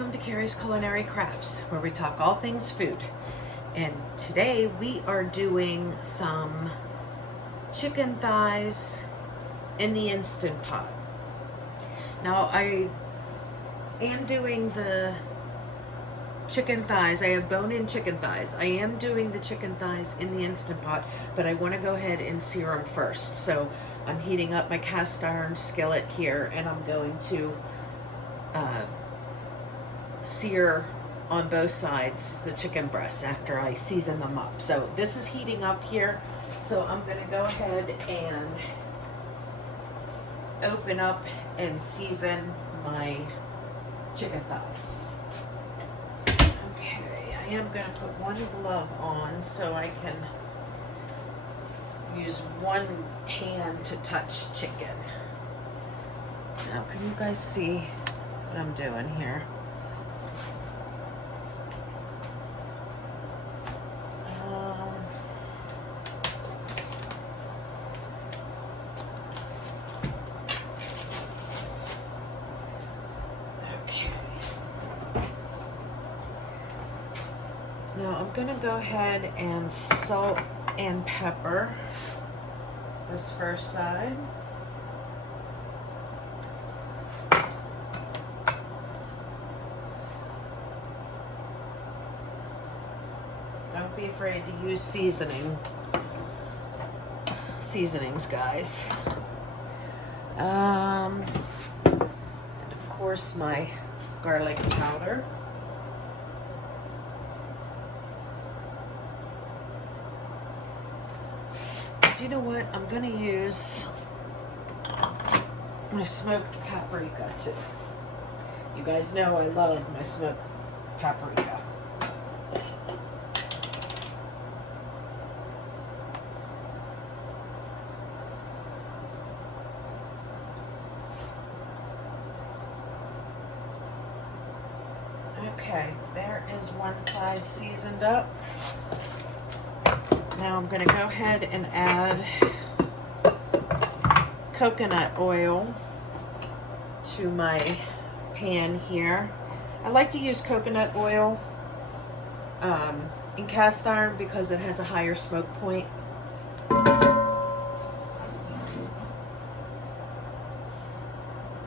welcome to Carrie's Culinary Crafts, where we talk all things food. And today we are doing some chicken thighs in the Instant Pot. Now I am doing the chicken thighs. I have bone-in chicken thighs. I am doing the chicken thighs in the Instant Pot, but I want to go ahead and sear them first. So I'm heating up my cast iron skillet here, and I'm going to sear on both sides the chicken breasts after I season them up. So this is heating up here, so I'm going to go ahead and open up and season my chicken thighs. Okay, I am going to put one glove on so I can use one hand to touch chicken. Now, can you guys see what I'm doing here? Now I'm going to go ahead and salt and pepper this first side. Don't be afraid to use seasonings, guys. And of course my garlic powder. You know what? I'm going to use my smoked paprika too. You guys know I love my smoked paprika. Okay, there is one side seasoned up. Now I'm going to go ahead and add coconut oil to my pan here. I like to use coconut oil in cast iron because it has a higher smoke point.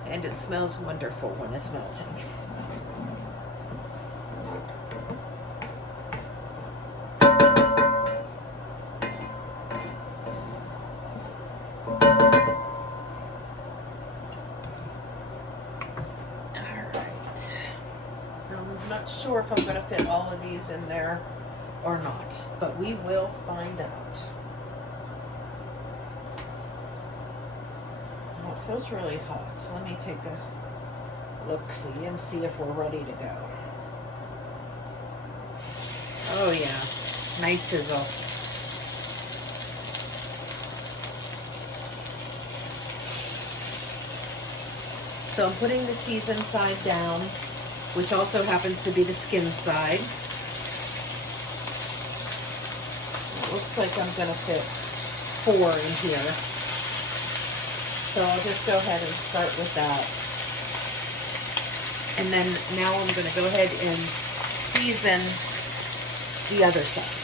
And it smells wonderful when it's melting. Not sure if I'm going to fit all of these in there or not, but we will find out. Oh, it feels really hot, so let me take a look-see and see if we're ready to go. Oh yeah, nice sizzle. So I'm putting the seasoned side down, which also happens to be the skin side. It looks like I'm going to fit 4 in here. So I'll just go ahead and start with that. And then now I'm going to go ahead and season the other side.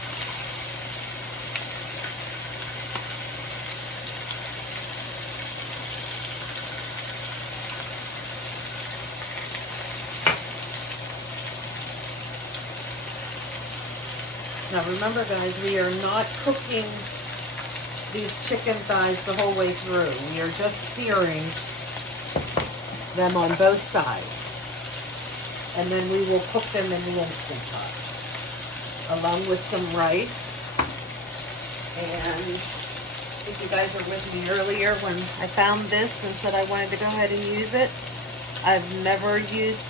Now remember guys, we are not cooking these chicken thighs the whole way through. We are just searing them on both sides. And then we will cook them in the Instant Pot, along with some rice. And if you guys are with me earlier when I found this and said I wanted to go ahead and use it, I've never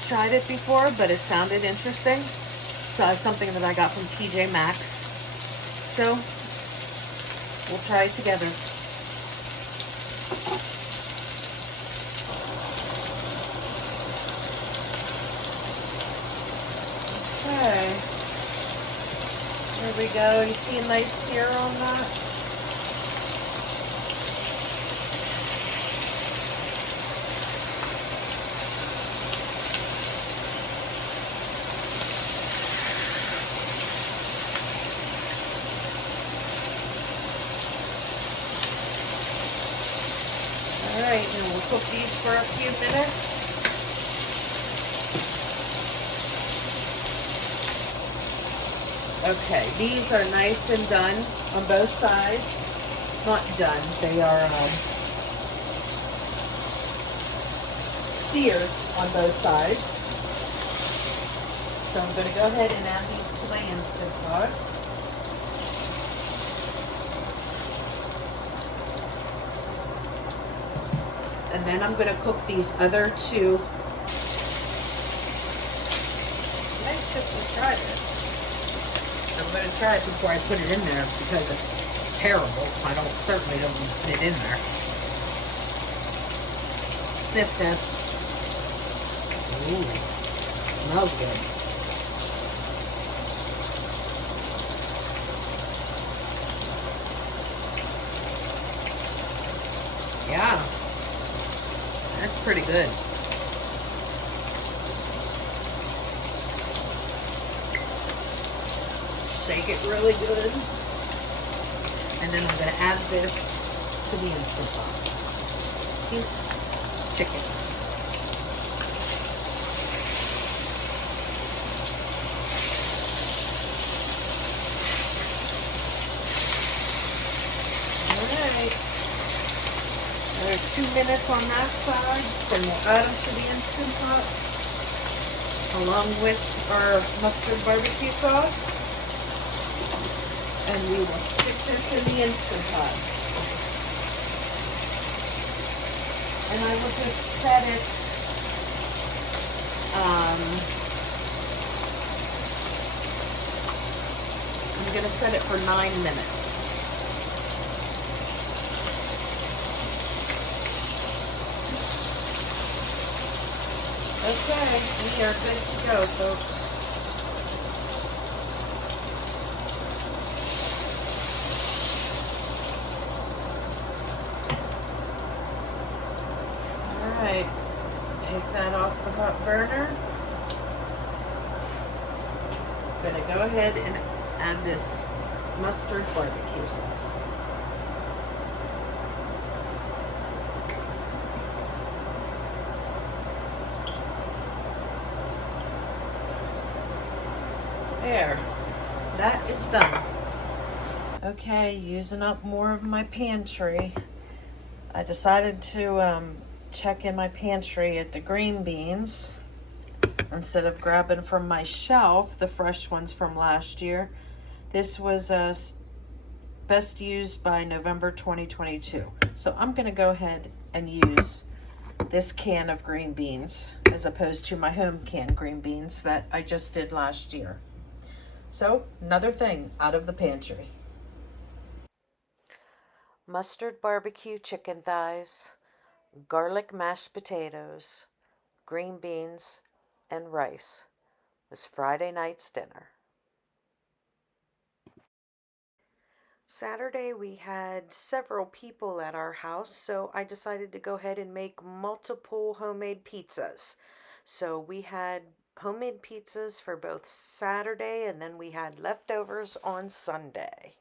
tried it before, but it sounded interesting. So it's something that I got from TJ Maxx. So we'll try it together. Okay. There we go. You see a nice sear on that? right, and we'll cook these for a few minutes. Okay, these are nice and done on both sides. Not done, they are seared on both sides. So I'm going to go ahead and add these to my Instant Pot. And then I'm going to cook these other two. Let's just try this. I'm going to try it before I put it in there because it's terrible. I certainly don't put it in there. Sniff test. Ooh, smells good. Yeah, that's pretty good. Shake it really good. And then I'm going to add this to the Instant Pot. These chickens. Alright. Another 2 minutes on that side. Then we'll add them to the Instant Pot along with our mustard barbecue sauce. And we will stick this in the Instant Pot. And I will just set it, I'm going to set it for 9 minutes. Okay, we are good to go, folks. Alright, take that off the hot burner. I'm going to go ahead and add this mustard barbecue sauce. There, that is done. Okay, using up more of my pantry. I decided to check in my pantry at the green beans instead of grabbing from my shelf the fresh ones from last year. This was best used by November 2022. So I'm going to go ahead and use this can of green beans as opposed to my home canned green beans that I just did last year. So another thing out of the pantry. Mustard barbecue chicken thighs, garlic mashed potatoes, green beans, and rice was Friday night's dinner. Saturday we had several people at our house, so I decided to go ahead and make multiple homemade pizzas. So we had homemade pizzas for both Saturday and then we had leftovers on Sunday.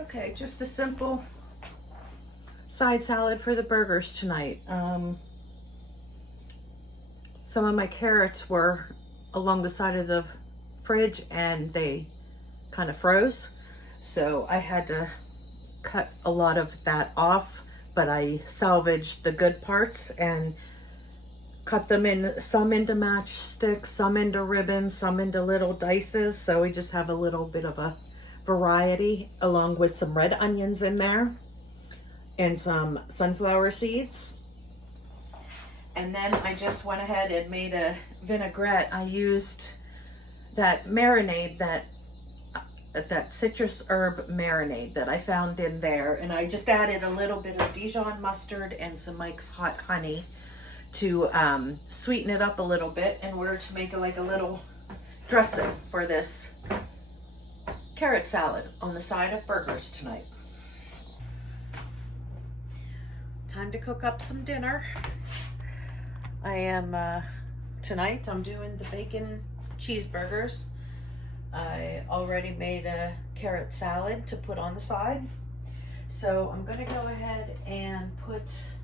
Okay, just a simple side salad for the burgers tonight. Some of my carrots were along the side of the fridge and they kind of froze. So I had to cut a lot of that off, but I salvaged the good parts and cut them in, some into matchsticks, some into ribbons, some into little dices. So we just have a little bit of a variety along with some red onions in there and some sunflower seeds. And then I just went ahead and made a vinaigrette. I used that marinade, that citrus herb marinade that I found in there, and I just added a little bit of Dijon mustard and some Mike's Hot Honey to sweeten it up a little bit in order to make it like a little dressing for this carrot salad on the side of burgers tonight. Time to cook up some dinner. I am tonight I'm doing the bacon cheeseburgers. I already made a carrot salad to put on the side. So I'm gonna go ahead and put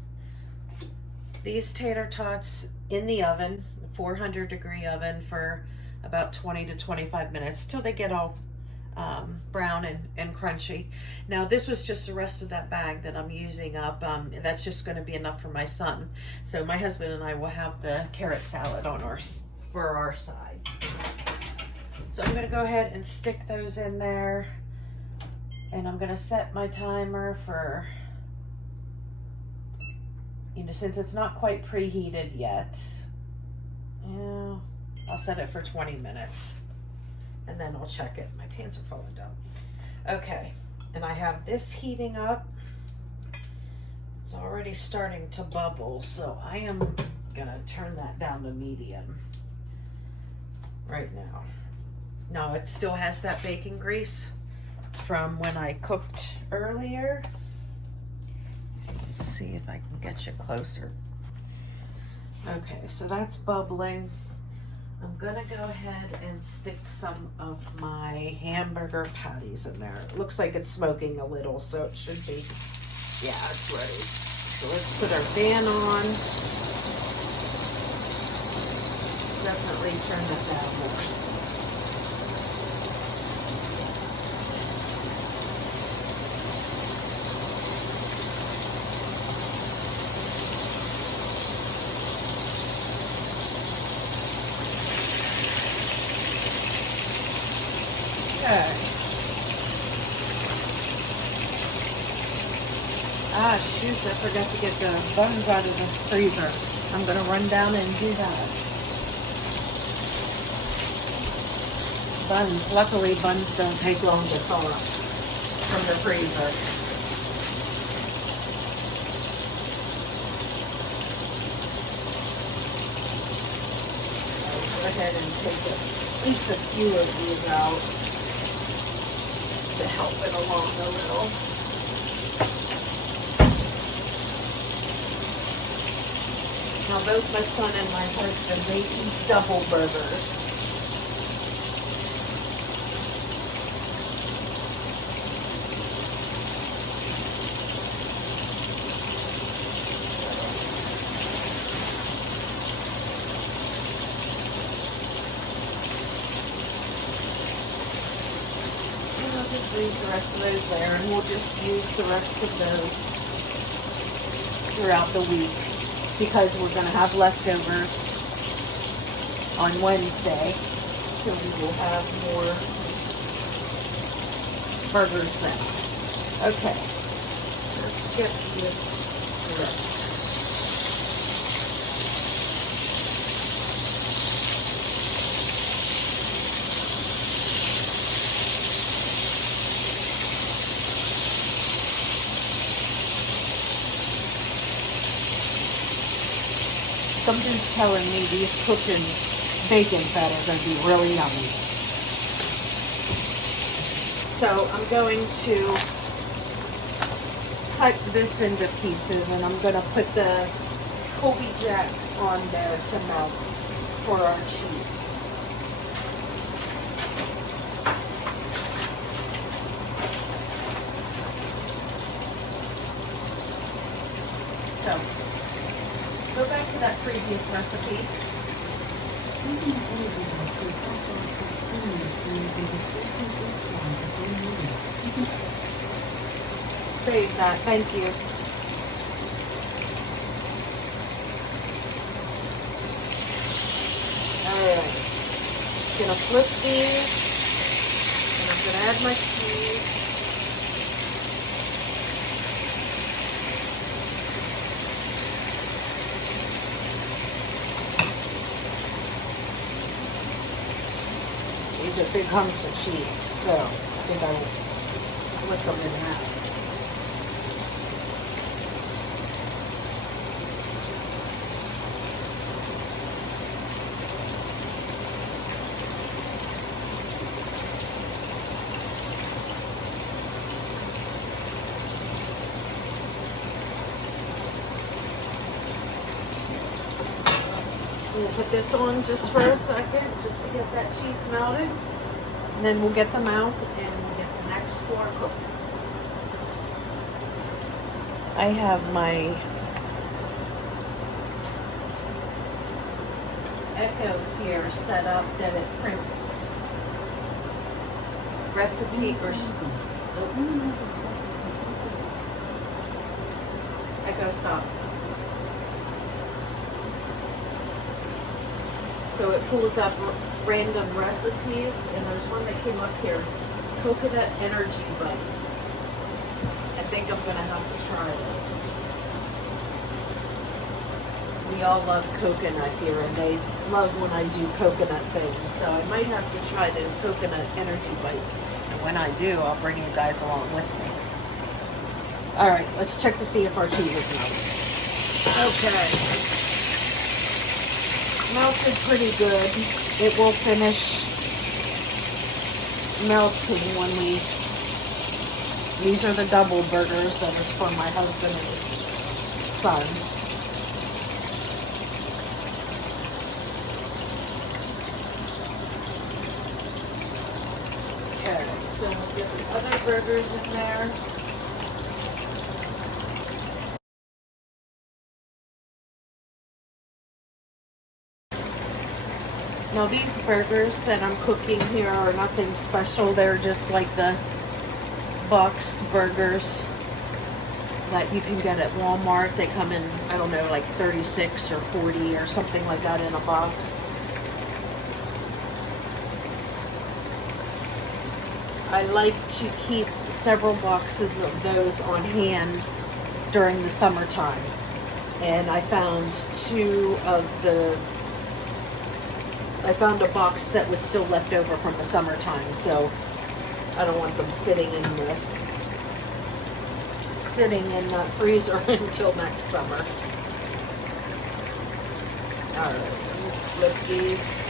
these tater tots in the oven, 400-degree oven, for about 20 to 25 minutes till they get all brown and crunchy. Now this was just the rest of that bag that I'm using up. That's just going to be enough for my son. So my husband and I will have the carrot salad on for our side. So I'm going to go ahead and stick those in there, and I'm going to set my timer for, since it's not quite preheated yet, I'll set it for 20 minutes. And then I'll check it. My pants are falling down. Okay, and I have this heating up. It's already starting to bubble, so I am gonna turn that down to medium right now. Now it still has that bacon grease from when I cooked earlier. Let's see if I can get you closer. Okay, so that's bubbling. I'm gonna go ahead and stick some of my hamburger patties in there. It looks like it's smoking a little, so it should be, yeah, it's ready. So let's put our fan on. Definitely turn that down more. Ah, shoot, I forgot to get the buns out of the freezer. I'm going to run down and do that. Buns, luckily buns don't take long to thaw from the freezer. I'll go ahead and take at least a few of these out to help it along a little. Now both my son and my husband, they eat double burgers. And I'll just leave the rest of those there, and we'll just use the rest of those throughout the week, because we're going to have leftovers on Wednesday, so we will have more burgers then. Okay, let's get this ready. Something's telling me these cooking bacon fat are going to be really yummy. So I'm going to cut this into pieces, and I'm going to put the Colby Jack on there to melt for our cheese. So, go back to that previous recipe. Save that, thank you. Alright, gonna flip these, gonna gonna add my cheese. These are big hunks of cheese, so I think I will split them in half. We'll put this on just for a second, just to get that cheese melted. And then we'll get them out and we'll get the next 4 cooked. I have my Echo here set up that it prints recipe or Echo stop. So it pulls up random recipes, and there's one that came up here, coconut energy bites. I think I'm gonna have to try those. We all love coconut here, and they love when I do coconut things, so I might have to try those coconut energy bites. And when I do, I'll bring you guys along with me. All right, let's check to see if our cheese is melted. Okay. Melted pretty good. It will finish melting when these are the double burgers that is for my husband and son. Okay, so we'll get the other burgers in there. Now these burgers that I'm cooking here are nothing special. They're just like the boxed burgers that you can get at Walmart. They come in, I don't know, like 36 or 40 or something like that in a box. I like to keep several boxes of those on hand during the summertime. And I found I found a box that was still left over from the summertime, so I don't want them sitting in the freezer until next summer. All right, let's flip these.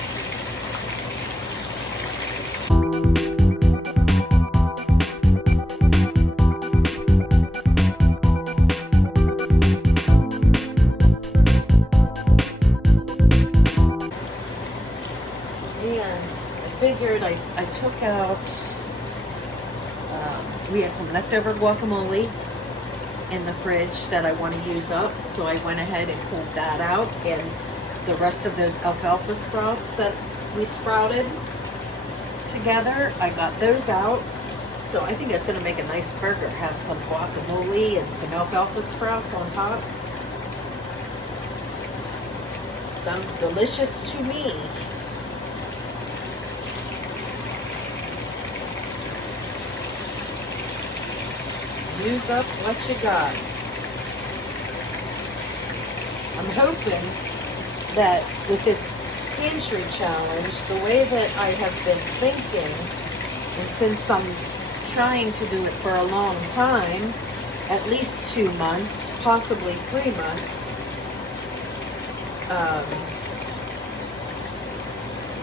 I took out, we had some leftover guacamole in the fridge that I want to use up, so I went ahead and pulled that out, and the rest of those alfalfa sprouts that we sprouted together, I got those out. So I think it's going to make a nice burger, have some guacamole and some alfalfa sprouts on top. Sounds delicious to me. Use up what you got. I'm hoping that with this pantry challenge, the way that I have been thinking, and since I'm trying to do it for a long time, at least 2 months, possibly 3 months,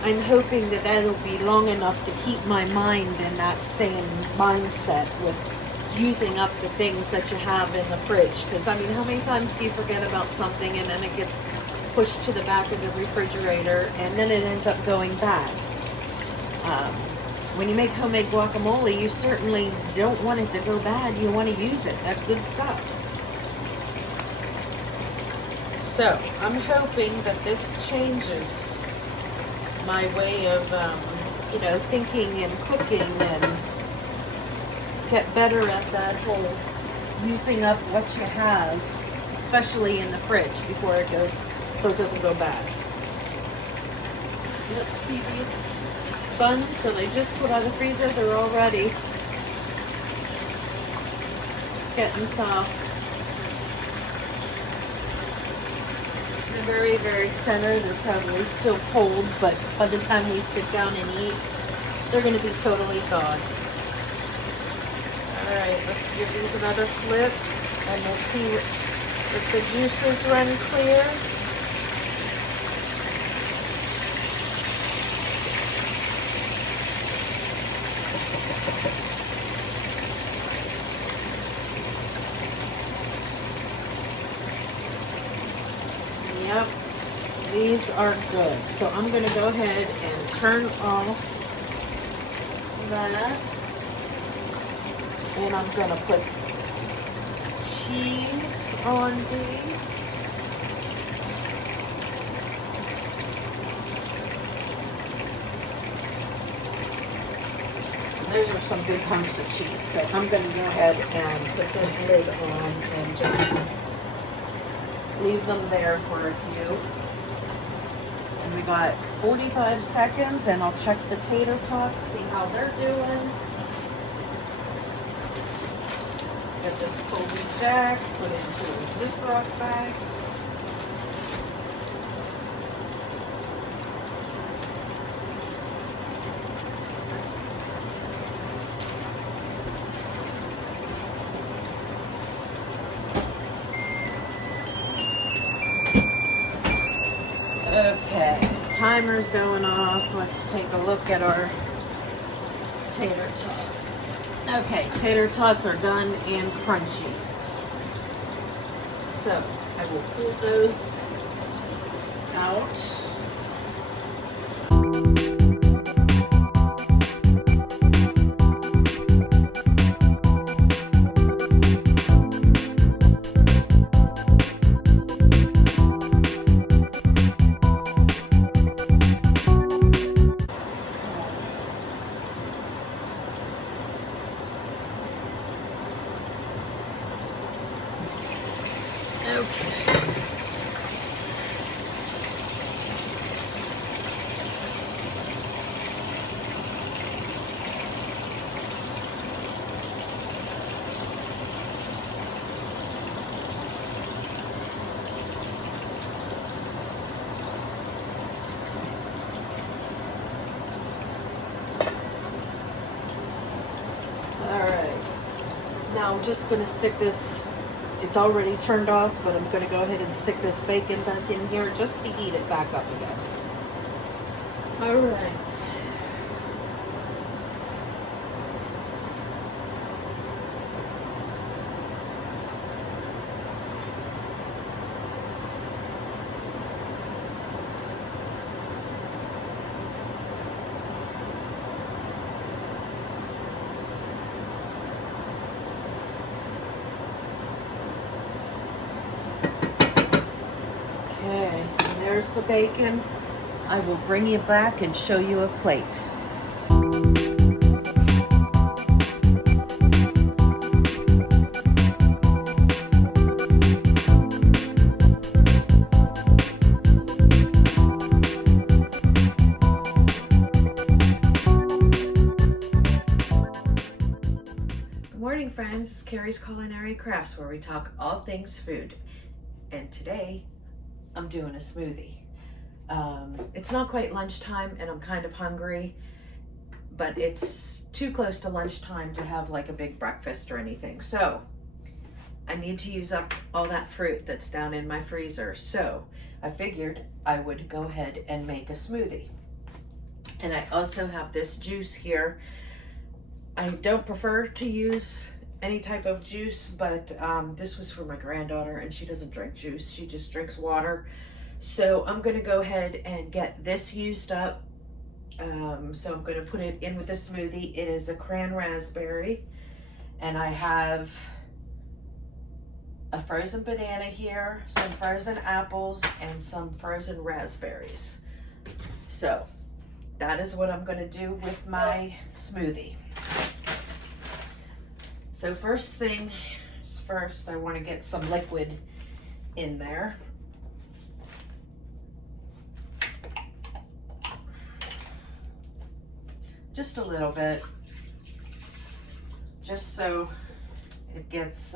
I'm hoping that that'll be long enough to keep my mind in that same mindset with using up the things that you have in the fridge. Because I mean, how many times do you forget about something and then it gets pushed to the back of the refrigerator and then it ends up going bad? When you make homemade guacamole, you certainly don't want it to go bad. You want to use it. That's good stuff. So I'm hoping that this changes my way of thinking and cooking, and get better at that whole using up what you have, especially in the fridge before it goes, so it doesn't go bad. Yep, see these buns? So they just put out of the freezer. They're all ready. Getting soft. They're very, very center. They're probably still cold, but by the time we sit down and eat, they're going to be totally thawed. All right, let's give these another flip, and we'll see if the juices run clear. Yep, these are good. So I'm going to go ahead and turn off that. And I'm going to put cheese on these. Those are some big hunks of cheese. So I'm going to go ahead and put this lid on and just leave them there for a few. And we got 45 seconds, and I'll check the tater tots, see how they're doing. Get this Colby Jack put into a Ziploc bag. Okay, timer's going off. Let's take a look at our tater tots. Okay, tater tots are done and crunchy. So I will pull those out. Now I'm just going to stick this, it's already turned off, but I'm going to go ahead and stick this bacon back in here just to heat it back up again. All right. Okay, and there's the bacon. I will bring you back and show you a plate. Good morning, friends. It's Carrie's Culinary Crafts, where we talk all things food. And today, I'm doing a smoothie. It's not quite lunchtime and I'm kind of hungry, but it's too close to lunchtime to have like a big breakfast or anything. So I need to use up all that fruit that's down in my freezer. So I figured I would go ahead and make a smoothie. And I also have this juice here. I don't prefer to use any type of juice, but this was for my granddaughter and she doesn't drink juice. She just drinks water. So I'm going to go ahead and get this used up. So I'm going to put it in with the smoothie. It is a cran raspberry, and I have a frozen banana here, some frozen apples, and some frozen raspberries. So that is what I'm going to do with my smoothie. So first thing is first, I want to get some liquid in there. just a little bit, just so it gets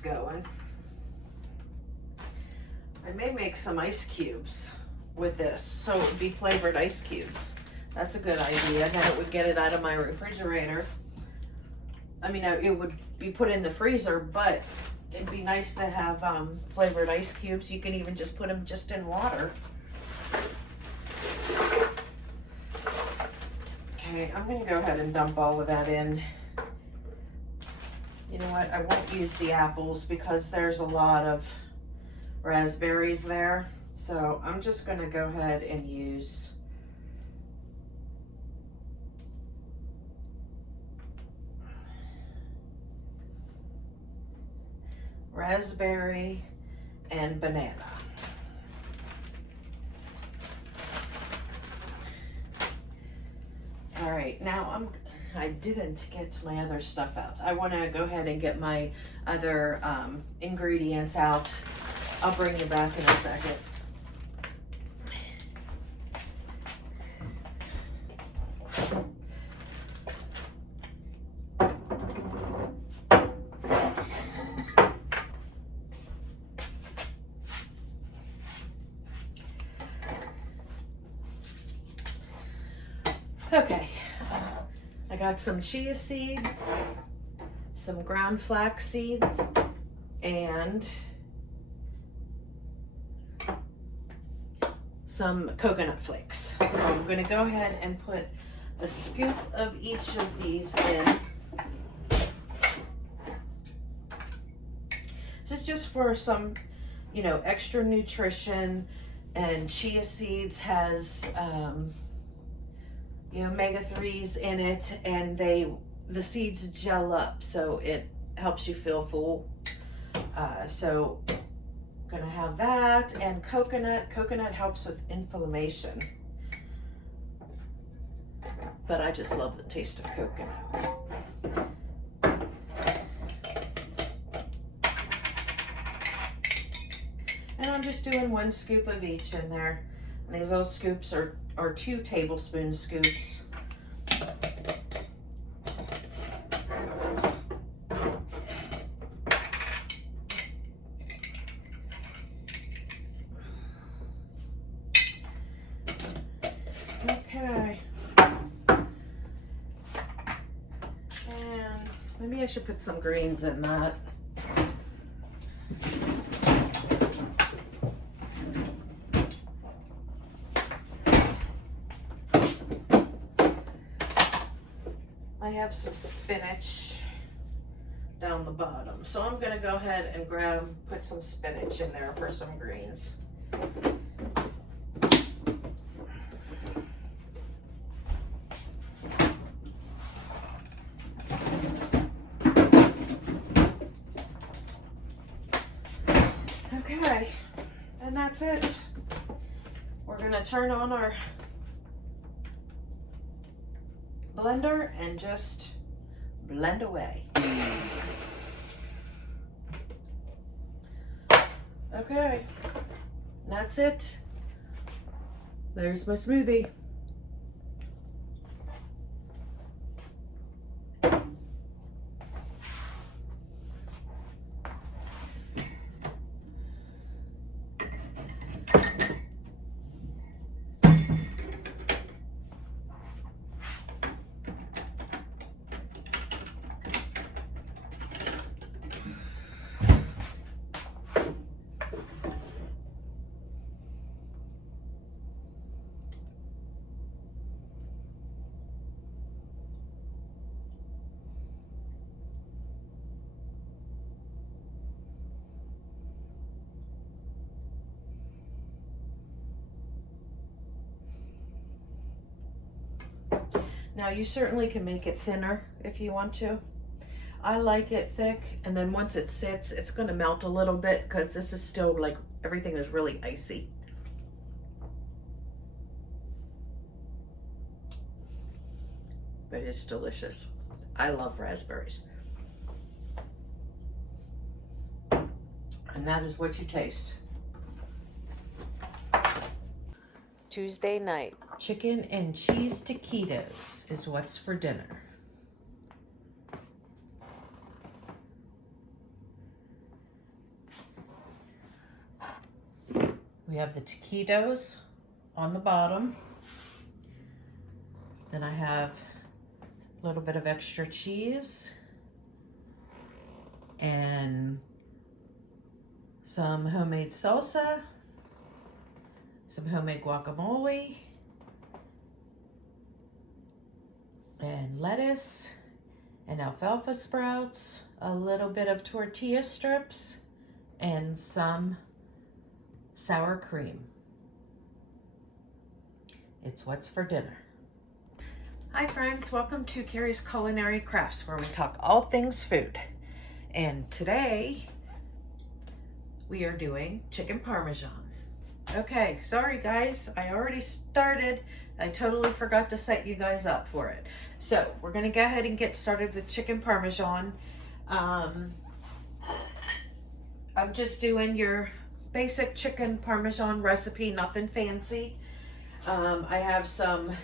going. I may make some ice cubes with this, so it would be flavored ice cubes. That's a good idea. Then it would get it out of my refrigerator. I mean, it would be put in the freezer, but it'd be nice to have flavored ice cubes. You can even just put them just in water. Okay, I'm gonna go ahead and dump all of that in. You know what, I won't use the apples because there's a lot of raspberries there. So I'm just gonna go ahead and use raspberry and banana. All right, now I didn't get my other stuff out. I want to go ahead and get my other ingredients out. I'll bring you back in a second. Okay, I got some chia seed, some ground flax seeds, and some coconut flakes. So I'm going to go ahead and put a scoop of each of these in. This is just for some, you know, extra nutrition, and chia seeds has you know, omega-3s in it, and the seeds gel up, so it helps you feel full. So I'm gonna have that, and coconut. Coconut helps with inflammation, but I just love the taste of coconut. And I'm just doing 1 scoop of each in there. And these little scoops are 2 tablespoon scoops. Okay. And maybe I should put some greens in that. I have some spinach down the bottom, so I'm gonna go ahead and put some spinach in there for some greens. Okay, and that's it. We're gonna turn on our blender and just blend away. Okay, that's it. There's my smoothie. Now you certainly can make it thinner if you want to. I like it thick, and then once it sits, it's going to melt a little bit because this is still like everything is really icy. But it's delicious. I love raspberries. And that is what you taste. Tuesday night. Chicken and cheese taquitos is what's for dinner. We have the taquitos on the bottom. Then I have a little bit of extra cheese and some homemade salsa, some homemade guacamole, and lettuce and alfalfa sprouts, a little bit of tortilla strips, and some sour cream. It's what's for dinner. Hi friends, welcome to Carrie's Culinary Crafts, where we talk all things food. And today we are doing chicken parmesan. Okay, sorry guys, I already started. I totally forgot to set you guys up for it. So we're gonna go ahead and get started with chicken parmesan. I'm just doing your basic chicken parmesan recipe, nothing fancy. I have some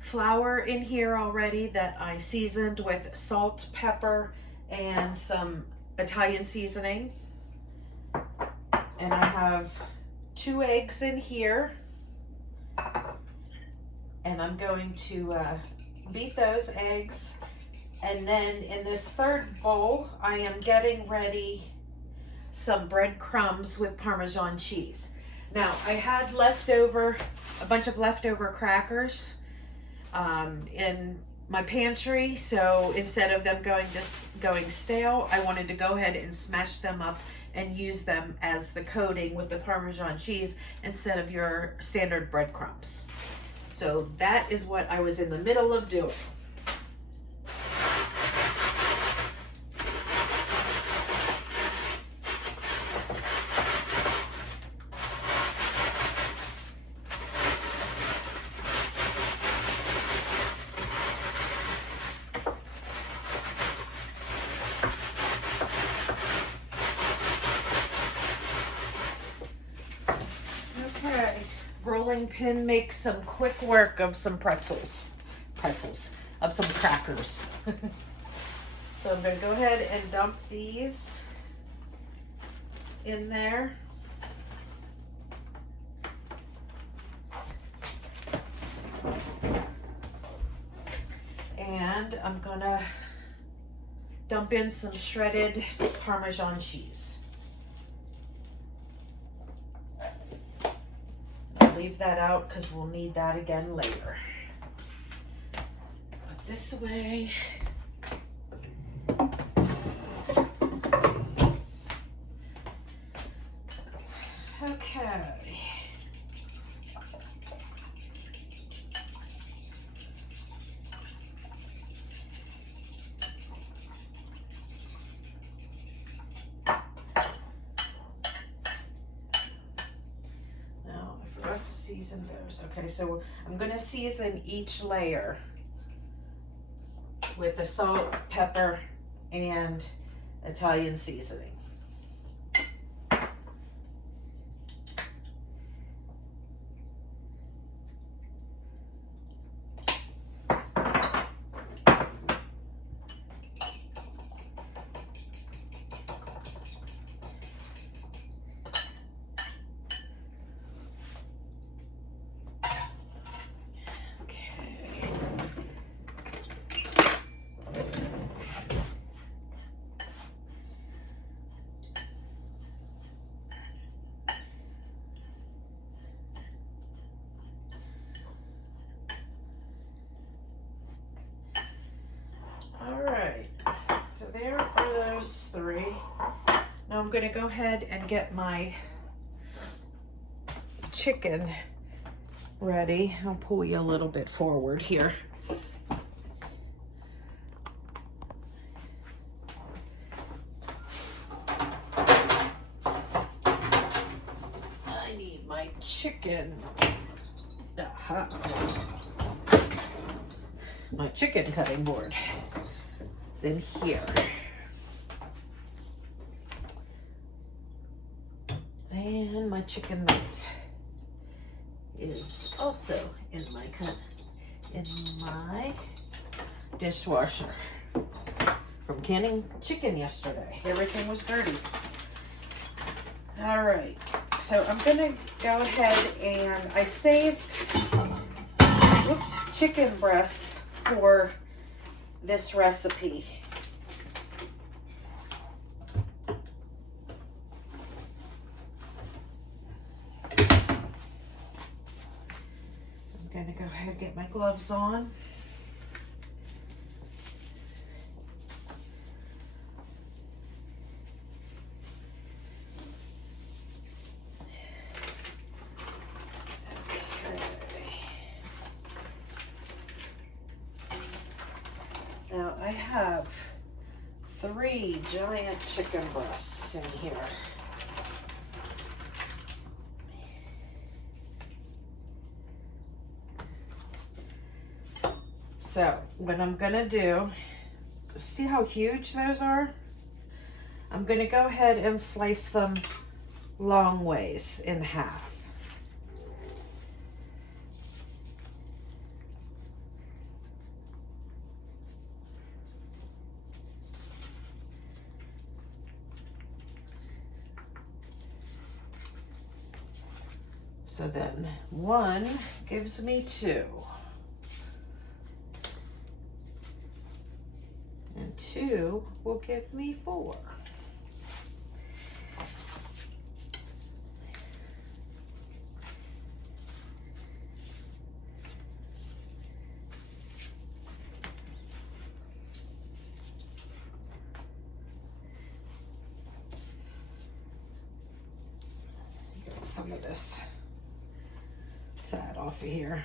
flour in here already that I seasoned with salt, pepper, and some Italian seasoning. And I have 2 eggs in here. And I'm going to beat those eggs. And then in this third bowl, I am getting ready some breadcrumbs with Parmesan cheese. Now, I had a bunch of leftover crackers in my pantry, so instead of them going stale, I wanted to go ahead and smash them up and use them as the coating with the Parmesan cheese instead of your standard breadcrumbs. So that is what I was in the middle of doing. Okay, rolling pin makes some quick work of some pretzels, of some crackers. So I'm going to go ahead and dump these in there. And I'm going to dump in some shredded Parmesan cheese. Leave that out because we'll need that again later. Put this away. Okay. Season those. Okay, so I'm going to season each layer with the salt, pepper, and Italian seasoning. There are those 3. Now I'm going to go ahead and get my chicken ready. I'll pull you a little bit forward here. I need my chicken. My chicken cutting board. In here. And my chicken knife. is also in my dishwasher from canning chicken yesterday. Everything was dirty. All right, so I'm gonna go ahead and I saved chicken breasts for this recipe. I'm gonna go ahead and get my gloves on. Now I have 3 giant chicken breasts in here. So what I'm gonna do, see how huge those are? I'm gonna go ahead and slice them long ways in half. So then 1 gives me 2. And 2 will give me 4. Get some of this fat off of here.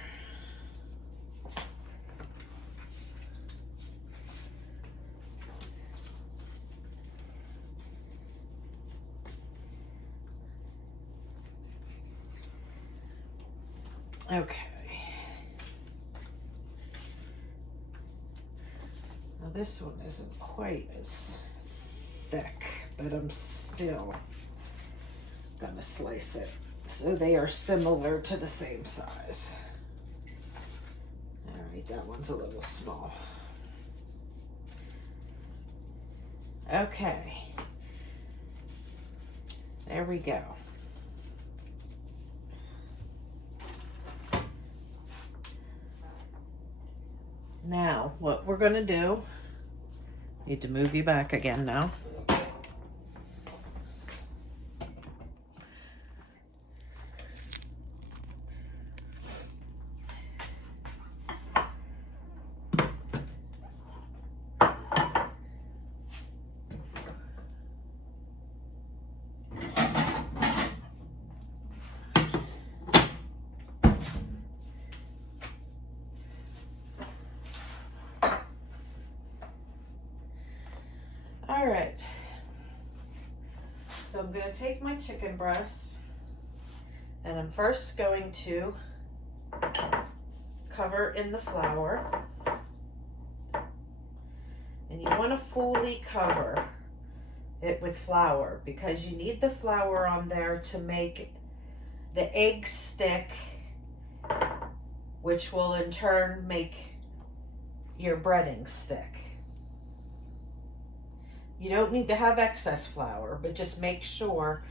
Okay. Now this one isn't quite as thick, but I'm still gonna slice it so they are similar to the same size. All right, that one's a little small. Okay. There we go. Now, what we're gonna do, need to move you back again now. All right, so I'm going to take my chicken breasts and I'm first going to cover in the flour, and you want to fully cover it with flour because you need the flour on there to make the eggs stick, which will in turn make your breading stick. You don't need to have excess flour, but just make sure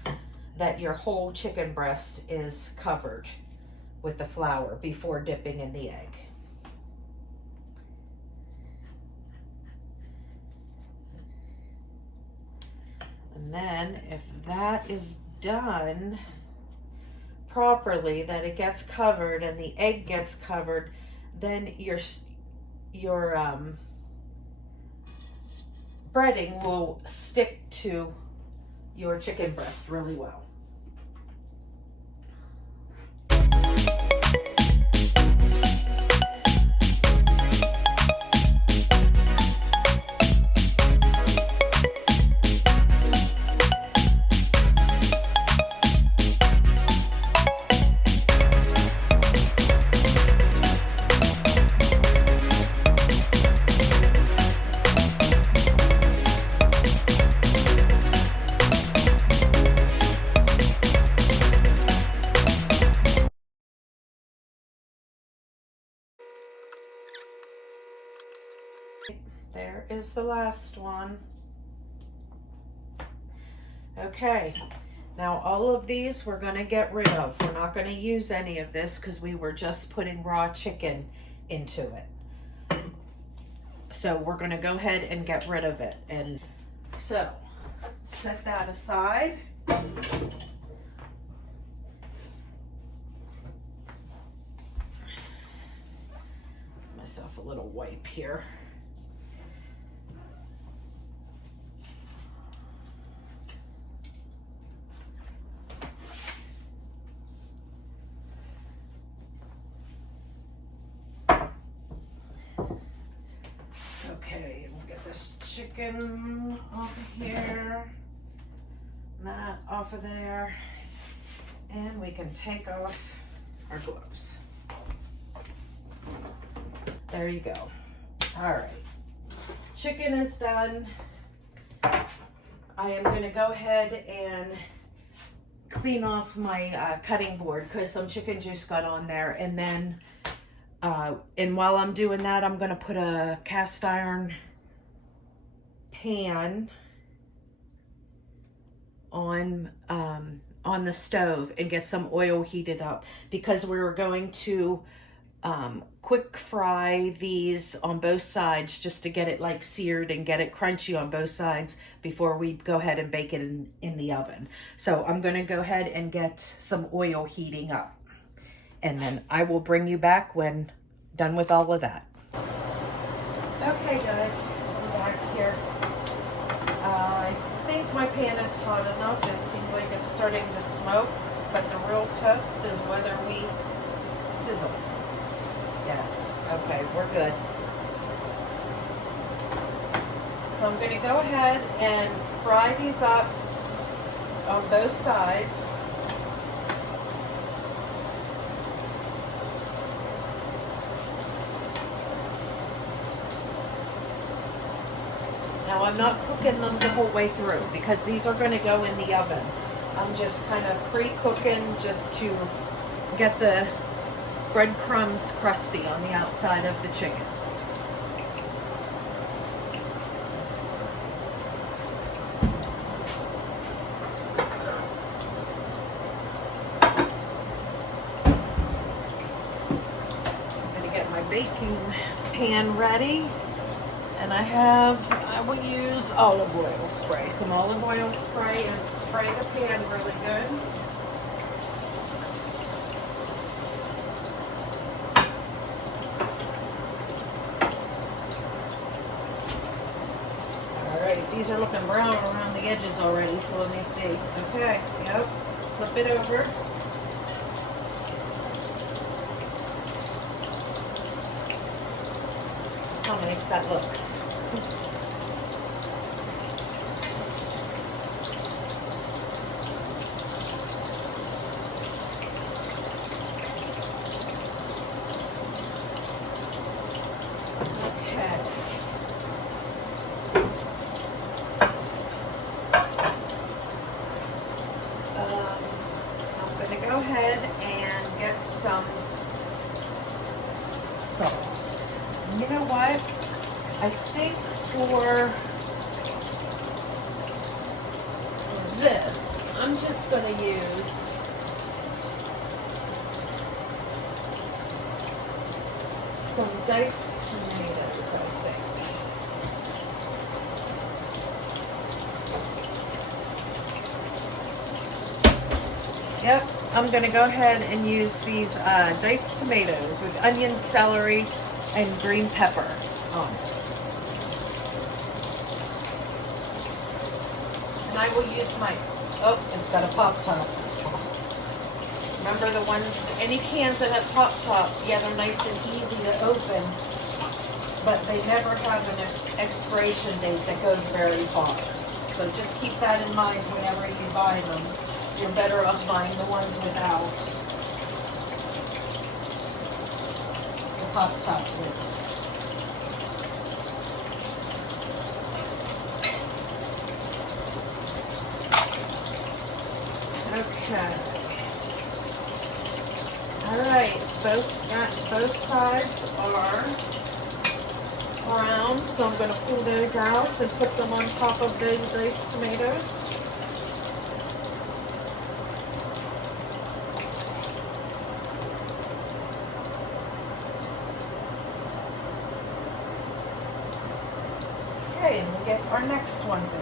that your whole chicken breast is covered with the flour before dipping in the egg. And then if that is done properly, that it gets covered and the egg gets covered, then your breading will stick to your chicken breast really well. There is the last one. Okay, now all of these we're going to get rid of. We're not going to use any of this because we were just putting raw chicken into it. So we're going to go ahead and get rid of it. And so set that aside. Myself a little wipe here. Okay, we'll get this chicken off of here, that off of there, and we can take off our gloves. There you go. All right, chicken is done. I am going to go ahead and clean off my cutting board because some chicken juice got on there, and then and while I'm doing that, I'm going to put a cast iron pan on the stove and get some oil heated up because we're going to quick fry these on both sides just to get it like seared and get it crunchy on both sides before we go ahead and bake it in the oven. So I'm going to go ahead and get some oil heating up, and then I will bring you back when done with all of that. Okay guys, I'm back here. I think my pan is hot enough. It seems like it's starting to smoke, but the real test is whether we sizzle. Yes, okay, we're good. So I'm going to go ahead and fry these up on both sides. Now I'm not cooking them the whole way through because these are going to go in the oven. I'm just kind of pre-cooking just to get the breadcrumbs crusty on the outside of the chicken. I'm going to get my baking pan ready, and I will use olive oil spray, some olive oil spray, and spray the pan really good. These are looking brown around the edges already, so let me see. Okay, yep, flip it over. How nice that looks. Sauce. You know what? I think for this, I'm just going to use some diced tomatoes, I think. Yep. I'm going to go ahead and use these diced tomatoes with onion, celery, and green pepper on it. And I will use my, oh, it's got a pop top. Remember the ones, any cans that have pop top, yeah, they're nice and easy to open, but they never have an expiration date that goes very far. So just keep that in mind whenever you buy them. You're better off buying the ones without the pop top lids. Okay. All right. Both sides are brown, so I'm going to pull those out and put them on top of those diced tomatoes. Okay, and we'll get our next ones in.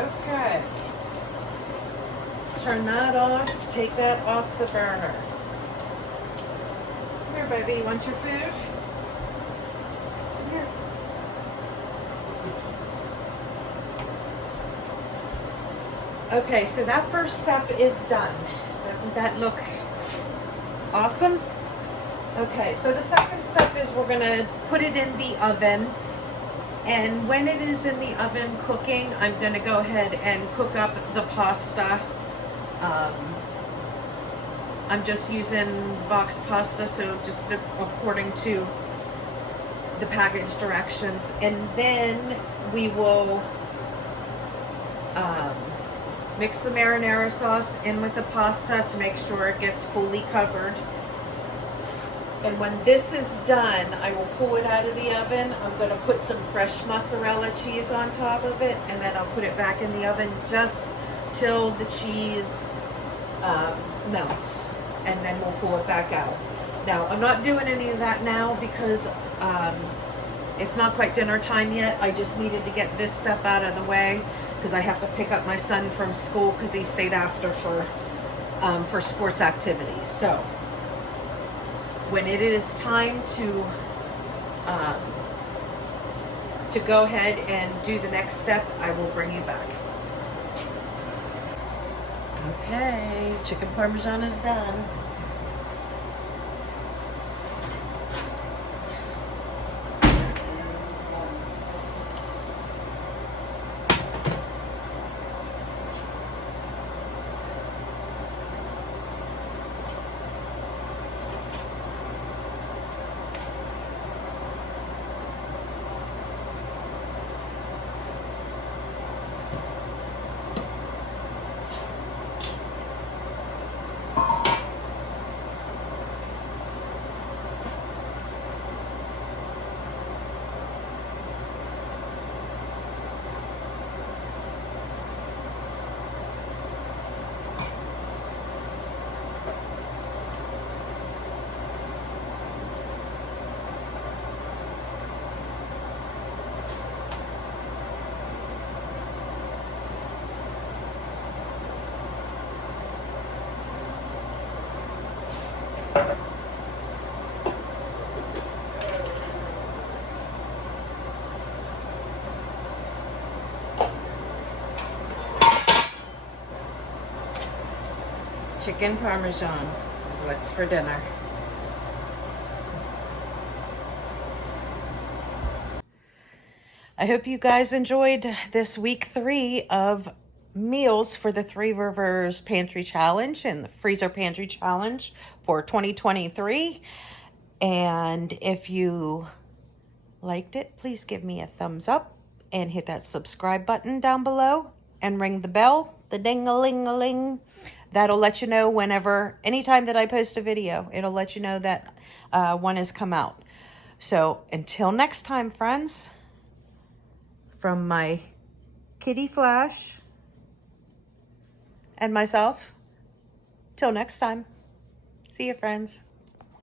Okay. Turn that off. Take that off the burner. Here, baby, you want your food? Here. Okay, so that first step is done. Doesn't that look awesome? Okay, so the second step is we're gonna put it in the oven. And when it is in the oven cooking, I'm going to go ahead and cook up the pasta. I'm just using boxed pasta, so just according to the package directions. And then we will mix the marinara sauce in with the pasta to make sure it gets fully covered. And when this is done, I will pull it out of the oven. I'm going to put some fresh mozzarella cheese on top of it, and then I'll put it back in the oven just till the cheese melts, and then we'll pull it back out. Now, I'm not doing any of that now because it's not quite dinner time yet. I just needed to get this step out of the way because I have to pick up my son from school because he stayed after for sports activities. So when it is time to go ahead and do the next step, I will bring you back. Okay, chicken parmesan is done. Chicken parmesan is what's for dinner. I hope you guys enjoyed this week 3 of meals for the Three Rivers Pantry Challenge and the Freezer Pantry Challenge for 2023. And if you liked it, please give me a thumbs up and hit that subscribe button down below and ring the bell, the ding-a-ling-a-ling. That'll let you know anytime that I post a video, it'll let you know that one has come out. So until next time, friends, from my kitty Flash and myself, till next time, see you, friends.